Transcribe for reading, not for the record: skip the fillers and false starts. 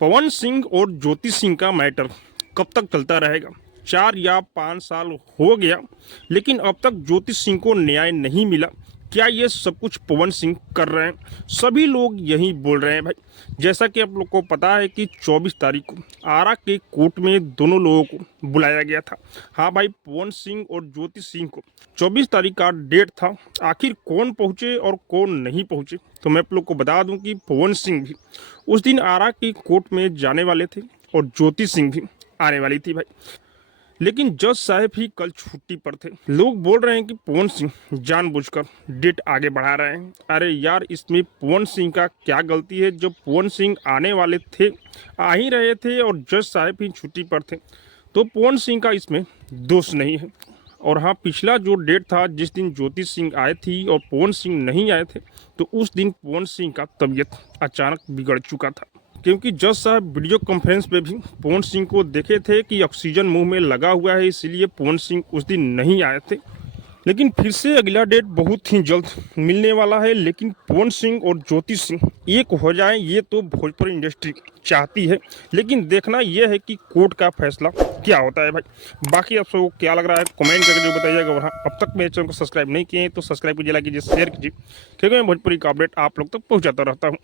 पवन सिंह और ज्योति सिंह का मैटर कब तक चलता रहेगा? 4 या 5 साल हो गया, लेकिन अब तक ज्योति सिंह को न्याय नहीं मिला। क्या ये सब कुछ पवन सिंह कर रहे हैं? सभी लोग यही बोल रहे हैं भाई। जैसा कि आप लोग को पता है कि 24 तारीख को आरा के कोर्ट में दोनों लोगों को बुलाया गया था। हाँ भाई, पवन सिंह और ज्योति सिंह को 24 तारीख का डेट था। आखिर कौन पहुंचे और कौन नहीं पहुंचे, तो मैं आप लोग को बता दूं कि पवन सिंह भी उस दिन आरा की कोर्ट में जाने वाले थे और ज्योति सिंह भी आने वाली थी भाई। लेकिन जज साहब ही कल छुट्टी पर थे। लोग बोल रहे हैं कि पवन सिंह जानबूझकर डेट आगे बढ़ा रहे हैं। अरे यार, इसमें पवन सिंह का क्या गलती है? जब पवन सिंह आने वाले थे, आ ही रहे थे और जज साहब ही छुट्टी पर थे, तो पवन सिंह का इसमें दोष नहीं है। और हाँ, पिछला जो डेट था जिस दिन ज्योति सिंह आए थी और पवन सिंह नहीं आए थे, तो उस दिन पवन सिंह का तबीयत अचानक बिगड़ चुका था, क्योंकि जज साहब वीडियो कॉन्फ्रेंस पे भी पवन सिंह को देखे थे कि ऑक्सीजन मुंह में लगा हुआ है, इसलिए पवन सिंह उस दिन नहीं आए थे। लेकिन फिर से अगला डेट बहुत ही जल्द मिलने वाला है। लेकिन पवन सिंह और ज्योति सिंह एक हो जाएं, ये तो भोजपुरी इंडस्ट्री चाहती है। लेकिन देखना यह है कि कोर्ट का फैसला क्या होता है भाई। बाकी आप सबको क्या लग रहा है कमेंट करके जो बताइएगा। और हाँ, अब तक मेरे चैनल को सब्सक्राइब नहीं किए तो सब्सक्राइब कीजिए, लाइक कीजिए, शेयर कीजिए, क्योंकि मैं भोजपुरी का अपडेट आप लोग तक पहुँचाता रहता हूँ।